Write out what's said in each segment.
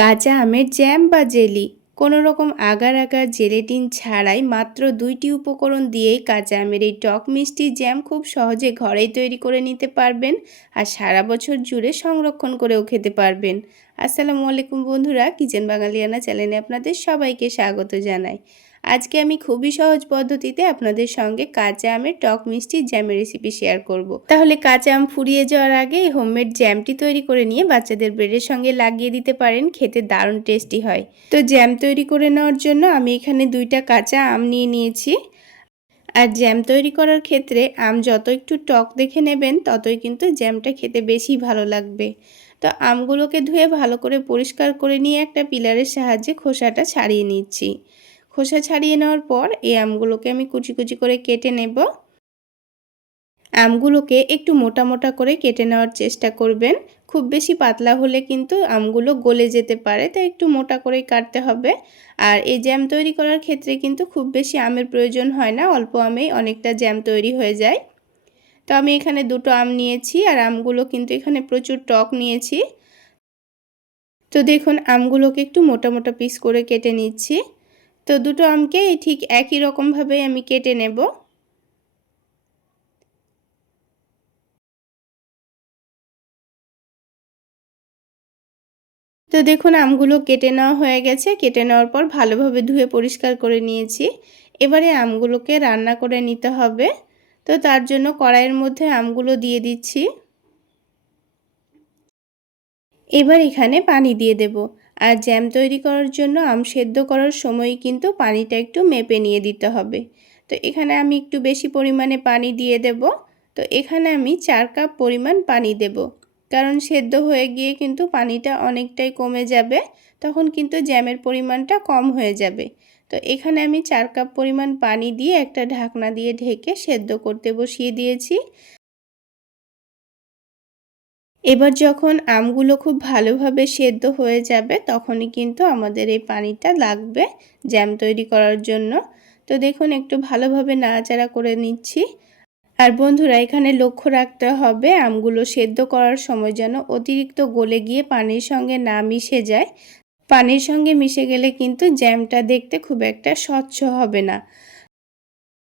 কাঁচা আমের জ্যাম বা জেলি। কোনো রকম আগার আগার জেলেটিন ছাড়াই মাত্র দুইটি উপকরণ দিয়েই কাঁচা আমের এই টক মিষ্টি জ্যাম খুব সহজে ঘরেই তৈরি করে নিতে পারবেন আর সারা বছর জুড়ে সংরক্ষণ করেও খেতে পারবেন। আসসালামু আলাইকুম বন্ধুরা, কিচেন বাঙালিয়ানা চ্যানেলে আপনাদের সবাইকে স্বাগত জানাই। আজকে আমি খুবই সহজ পদ্ধতিতে আপনাদের সঙ্গে কাঁচা আমের টক মিষ্টি জ্যামের রেসিপি শেয়ার করব। তাহলে কাঁচা আম ফুরিয়ে যাওয়ার আগে এই হোমমেড জ্যামটি তৈরি করে নিয়ে বাচ্চাদের ব্রেডের সঙ্গে লাগিয়ে দিতে পারেন, খেতে দারুণ টেস্টি হয়। তো জ্যাম তৈরি করে নেওয়ার জন্য আমি এখানে দুইটা কাঁচা আম নিয়ে নিয়েছি। আর জ্যাম তৈরি করার ক্ষেত্রে আম যত একটু টক দেখে নেবেন, ততই কিন্তু জ্যামটা খেতে বেশি ভালো লাগবে। তো আমগুলোকে ধুয়ে ভালো করে পরিষ্কার করে নিয়ে একটা পিলারের সাহায্যে খোসাটা ছাড়িয়ে নিচ্ছি। খোসা ছাড়িয়ে নেওয়ার পর এই আমগুলোকে আমি কুচি কুচি করে কেটে নেব। আমগুলোকে একটু মোটা মোটা করে কেটে নেওয়ার চেষ্টা করবেন। খুব বেশি পাতলা হলে কিন্তু আমগুলো গলে যেতে পারে, তাই একটু মোটা করেই কাটতে হবে। আর এই জ্যাম তৈরি করার ক্ষেত্রে কিন্তু খুব বেশি আমের প্রয়োজন হয় না, অল্প আমেই অনেকটা জ্যাম তৈরি হয়ে যায়। তো আমি এখানে দুটো আম নিয়েছি আর আমগুলো কিন্তু এখানে প্রচুর টক নিয়েছি। তো দেখুন, আমগুলোকে একটু মোটা মোটা পিস করে কেটে নিচ্ছি। তো দুটো আমকে ঠিক একই রকমভাবে আমি কেটে নেব। তো দেখুন, আমগুলো কেটে নেওয়া হয়ে গেছে। কেটে নেওয়ার পর ভালোভাবে ধুয়ে পরিষ্কার করে নিয়েছি। এবারে আমগুলোকে রান্না করে নিতে হবে। তো তার জন্য কড়াইয়ের মধ্যে আমগুলো দিয়ে দিচ্ছি। এবার এখানে পানি দিয়ে দেব। আর জ্যাম তৈরি করার জন্য আম সেদ্ধ করার সময় কিন্তু পানিটা একটু মেপে নিয়ে দিতে হবে। তো এখানে আমি একটু বেশি পরিমাণে পানি দিয়ে দেব। তো এখানে আমি চার কাপ পরিমাণ পানি দেব। কারণ সেদ্ধ হয়ে গিয়ে কিন্তু পানিটা অনেকটাই কমে যাবে, তখন কিন্তু জ্যামের পরিমাণটা কম হয়ে যাবে। তো এখানে আমি চার কাপ পরিমাণ পানি দিয়ে একটা ঢাকনা দিয়ে ঢেকে সেদ্ধ করতে বসিয়ে দিয়েছি। এবার যখন আমগুলো খুব ভালোভাবে সেদ্ধ হয়ে যাবে তখনই কিন্তু আমাদের এই পানিটা লাগবে জ্যাম তৈরি করার জন্য। তো দেখুন একটু ভালোভাবে নাড়াচাড়া করে নিচ্ছি। আর বন্ধুরা এখানে লক্ষ্য রাখতে হবে আমগুলো সেদ্ধ করার সময় যেন অতিরিক্ত গলে গিয়ে পানির সঙ্গে না মিশে যায়। পানির সঙ্গে মিশে গেলে কিন্তু জ্যামটা দেখতে খুব একটা স্বচ্ছ হবে না।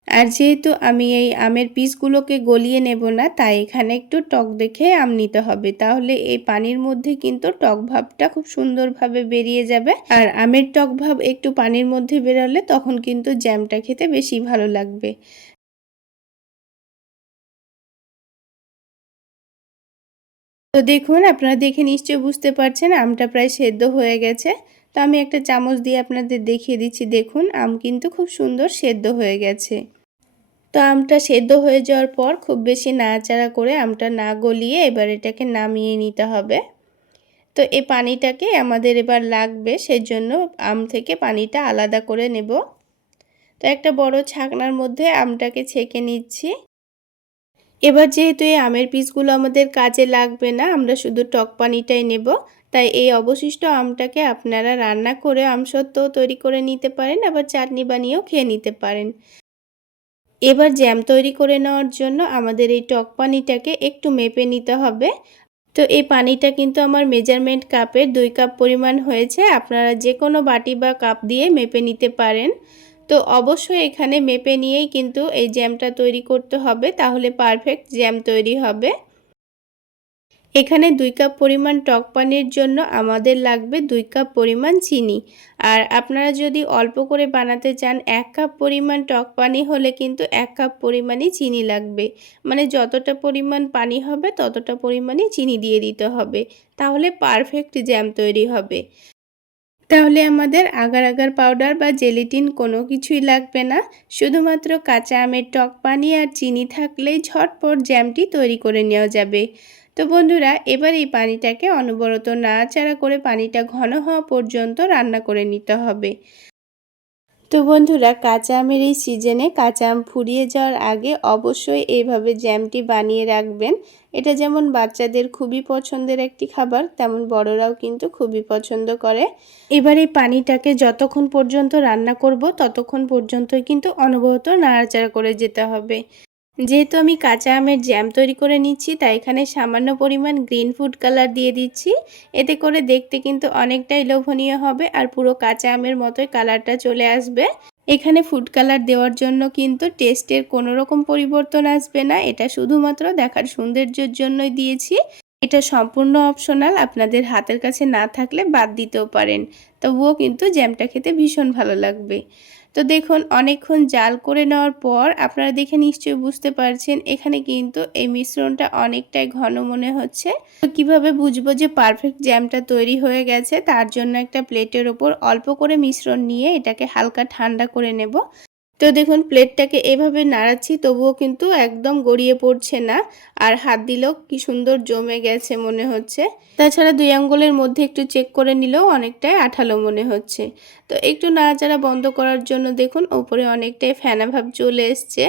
আর যেহেতু আমি এই আমের পিসগুলোকে গলিয়ে নেব না, তাই এখানে একটু টক দেখে আম নিতে হবে। তাহলে এই পানির মধ্যে কিন্তু টক ভাবটা খুব সুন্দরভাবে বেরিয়ে যাবে। আর আমের টক ভাব একটু পানির মধ্যে বেরোলে তখন কিন্তু জ্যামটা খেতে বেশি ভালো লাগবে। তো দেখুন, আপনারা দেখে নিশ্চয়ই বুঝতে পারছেন আমটা প্রায় সেদ্ধ হয়ে গেছে। তো আমি একটা চামচ দিয়ে আপনাদের দেখিয়ে দিচ্ছি। দেখুন, আম কিন্তু খুব সুন্দর সেদ্ধ হয়ে গেছে। তো আমটা সেদ্ধ হয়ে যাওয়ার পর খুব বেশি নাড়াচাড়া করে আমটা না গলিয়ে এবার এটাকে নামিয়ে নিতে হবে। তো এই পানিটাকে আমাদের এবার লাগবে, সেজন্য আম থেকে পানিটা আলাদা করে নেব। তো একটা বড় ছাকনার মধ্যে আমটাকে ছেঁকে নিচ্ছি। এবার যেহেতু এই আমের পিসগুলো আমাদের কাজে লাগবে না, আমরা শুধু টক পানিটাই নেব। তাই এই অবশিষ্ট আমটাকে আপনারা রান্না করে আমসত্ত্ব তৈরি করে নিতে পারেন, আবার চাটনি বানিয়েও খেয়ে নিতে পারেন। এবার জ্যাম তৈরি করে নেওয়ার জন্য আমাদের এই টক পানিটাকে একটু মেপে নিতে হবে। তো এই পানিটা কিন্তু আমার মেজারমেন্ট কাপের দুই কাপ পরিমাণ হয়েছে, আপনারা যে কোনো বাটি বা কাপ দিয়ে মেপে নিতে পারেন। তো অবশ্যই এখানে মেপে নিয়েই কিন্তু এই জ্যামটা তৈরি করতে হবে, তাহলে পারফেক্ট জ্যাম তৈরি হবে। এখানে দুই কাপ পরিমাণ টক পানির জন্য আমাদের লাগবে দুই কাপ পরিমাণ চিনি। আর আপনারা যদি অল্প করে বানাতে চান, এক কাপ পরিমাণ টক পানি হলে কিন্তু এক কাপ পরিমাণই চিনি লাগবে। মানে যতটা পরিমাণ পানি হবে, ততটা পরিমাণই চিনি দিয়ে দিতে হবে। তাহলে পারফেক্ট জ্যাম তৈরি হবে। তাহলে আমাদের আগার আগার পাউডার বা জেলিটিন কোনো কিছুই লাগবে না। শুধুমাত্র কাঁচা আমের টক পানি আর চিনি থাকলেই ঝটপট জ্যামটি তৈরি করে নেওয়া যাবে। তো বন্ধুরা, এবার এই পানিটাকে অনবরত নাড়াচাড়া করে পানিটা ঘন হওয়া পর্যন্ত রান্না করে নিতে হবে। তো বন্ধুরা, কাঁচা আমের এই সিজনে কাঁচা আম ফুরিয়ে যাওয়ার আগে অবশ্যই এইভাবে জ্যামটি বানিয়ে রাখবেন। এটা যেমন বাচ্চাদের খুবই পছন্দের একটি খাবার, তেমন বড়রাও কিন্তু খুবই পছন্দ করে। এবার এই পানিটাকে যতক্ষণ পর্যন্ত রান্না করব, ততক্ষণ পর্যন্তই কিন্তু অনবরত নাড়াচাড়া করে যেতে হবে। যেহেতু আমি কাঁচা আমের জ্যাম তৈরি করে নিচ্ছি, তাই এখানে সামান্য পরিমাণ গ্রিন ফুড কালার দিয়ে দিচ্ছি। এতে করে দেখতে কিন্তু অনেকটাই লোভনীয় হবে আর পুরো কাঁচা আমের মতোই কালারটা চলে আসবে। এখানে ফুড কালার দেওয়ার জন্য কিন্তু টেস্টের কোনো রকম পরিবর্তন আসবে না। এটা শুধুমাত্র দেখার সৌন্দর্যের জন্যই দিয়েছি। এটা সম্পূর্ণ অপশনাল, আপনাদের হাতের কাছে না থাকলে বাদ দিতেও পারেন। তবুও কিন্তু জ্যামটা খেতে ভীষণ ভালো লাগবে। তো দেখুন, অনেকক্ষণ জাল করে নেওয়ার পর আপনারা দেখে নিশ্চয়ই বুঝতে পারছেন, এখানে কিন্তু এই মিশ্রণটা অনেকটাই ঘন মনে হচ্ছে। তো কীভাবে বুঝব যে পারফেক্ট জ্যামটা তৈরি হয়ে গেছে, তার জন্য একটা প্লেটের ওপর অল্প করে মিশ্রণ নিয়ে এটাকে হালকা ঠান্ডা করে নেব। তো দেখুন, প্লেটটাকে এভাবে নাড়াচ্ছি, তবুও কিন্তু একদম গড়িয়ে পড়ছে না। আর হাত দিলেও কি সুন্দর জমে গেছে মনে হচ্ছে। তাছাড়া দুই আঙ্গুলের মধ্যে একটু চেক করে নিলেও অনেকটাই আঠালো মনে হচ্ছে। তো একটু নাড়াচাড়া বন্ধ করার জন্য দেখুন, ওপরে অনেকটাই ফ্যানা ভাব চলে এসছে।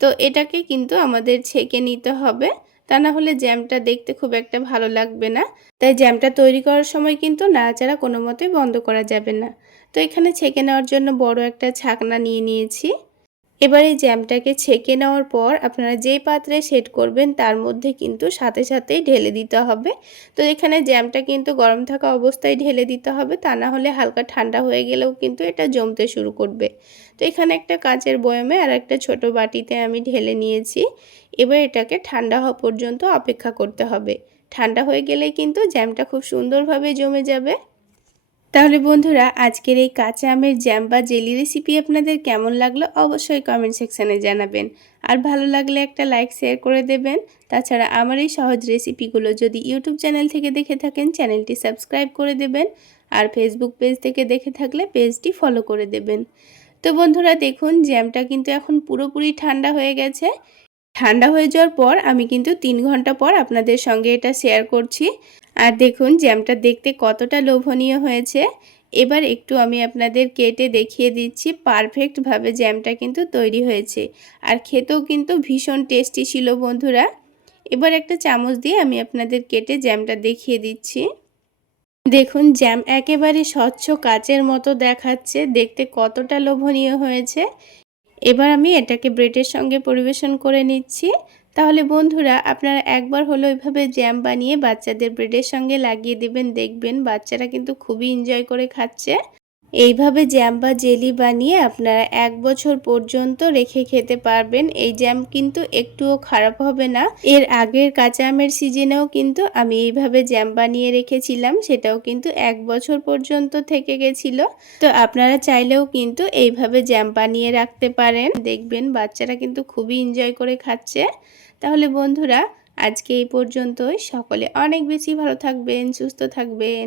তো এটাকে কিন্তু আমাদের ছেঁকে নিতে হবে। তা না হলে জ্যামটা দেখতে খুব একটা ভালো লাগবে না। তাই জ্যামটা তৈরি করার সময় কিন্তু নাড়াচাড়া কোনো মতেই বন্ধ করা যাবে না। তো এখানে ছেঁকে নেওয়ার জন্য বড় একটা ছাকনা নিয়ে নিয়েছি। এবার এই জ্যামটাকে ছেঁকে নেওয়ার পর আপনারা যেই পাত্রে সেট করবেন তার মধ্যে কিন্তু সাথে সাথেই ঢেলে দিতে হবে। তো এখানে জ্যামটা কিন্তু গরম থাকা অবস্থায় ঢেলে দিতে হবে, তা না হলে হালকা ঠান্ডা হয়ে গেলেও কিন্তু এটা জমতে শুরু করবে। তো এখানে একটা কাঁচের বয়মে আর একটা ছোট বাটিতে আমি ঢেলে নিয়েছি। এবার এটাকে ঠান্ডা হওয়া পর্যন্ত অপেক্ষা করতে হবে। ঠান্ডা হয়ে গেলে কিন্তু জ্যামটা খুব সুন্দরভাবে জমে যাবে। তাহলে বন্ধুরা, আজকের এই কাঁচা আমের জ্যাম বা জেলি রেসিপি আপনাদের কেমন লাগল অবশ্যই কমেন্ট সেকশানে জানাবেন। আর ভালো লাগলে একটা লাইক শেয়ার করে দেবেন। তাছাড়া আমার এই সহজ রেসিপিগুলো যদি ইউটিউব চ্যানেল থেকে দেখে থাকেন চ্যানেলটি সাবস্ক্রাইব করে দেবেন। আর ফেসবুক পেজ থেকে দেখে থাকলে পেজটি ফলো করে দেবেন। তো বন্ধুরা, দেখুন, জ্যামটা কিন্তু এখন পুরোপুরি ঠান্ডা হয়ে গেছে। ঠান্ডা হয়ে যাওয়ার পর আমি কিন্তু তিন ঘণ্টা পর আপনাদের সঙ্গে এটা শেয়ার করছি। আর দেখুন জ্যামটা দেখতে কতটা লোভনীয় হয়েছে। এবার একটু আমি আপনাদের কেটে দেখিয়ে দিচ্ছি পারফেক্টভাবে জ্যামটা কিন্তু তৈরি হয়েছে। আর খেতেও কিন্তু ভীষণ টেস্টি ছিল বন্ধুরা। এবার একটা চামচ দিয়ে আমি আপনাদের কেটে জ্যামটা দেখিয়ে দিচ্ছি। দেখুন জ্যাম একেবারে স্বচ্ছ কাচের মতো দেখাচ্ছে, দেখতে কতটা লোভনীয় হয়েছে। এবার আমি এটাকে ব্রেডের সঙ্গে পরিবেশন করে নিচ্ছি। তাহলে বন্ধুরা, আপনারা একবার হলো এভাবে জ্যাম বানিয়ে বাচ্চাদের ব্রেডের সঙ্গে লাগিয়ে দেবেন, দেখবেন বাচ্চারা কিন্তু খুবই এনজয় করে খাচ্ছে। এইভাবে জ্যাম বা জেলি বানিয়ে আপনারা এক বছর পর্যন্ত রেখে খেতে পারবেন। এই জ্যাম কিন্তু একটুও খারাপ হবে না। এর আগের কাঁচা আমের সিজনেও কিন্তু আমি এইভাবে জ্যাম বানিয়ে রেখেছিলাম, সেটাও কিন্তু এক বছর পর্যন্ত থেকে গেছিল। তো আপনারা চাইলেও কিন্তু এইভাবে জ্যাম বানিয়ে রাখতে পারেন। দেখবেন বাচ্চারা কিন্তু খুবই এনজয় করে খাচ্ছে। তাহলে বন্ধুরা, আজকে এই পর্যন্তই। সকলে অনেক বেশি ভালো থাকবেন, সুস্থ থাকবেন।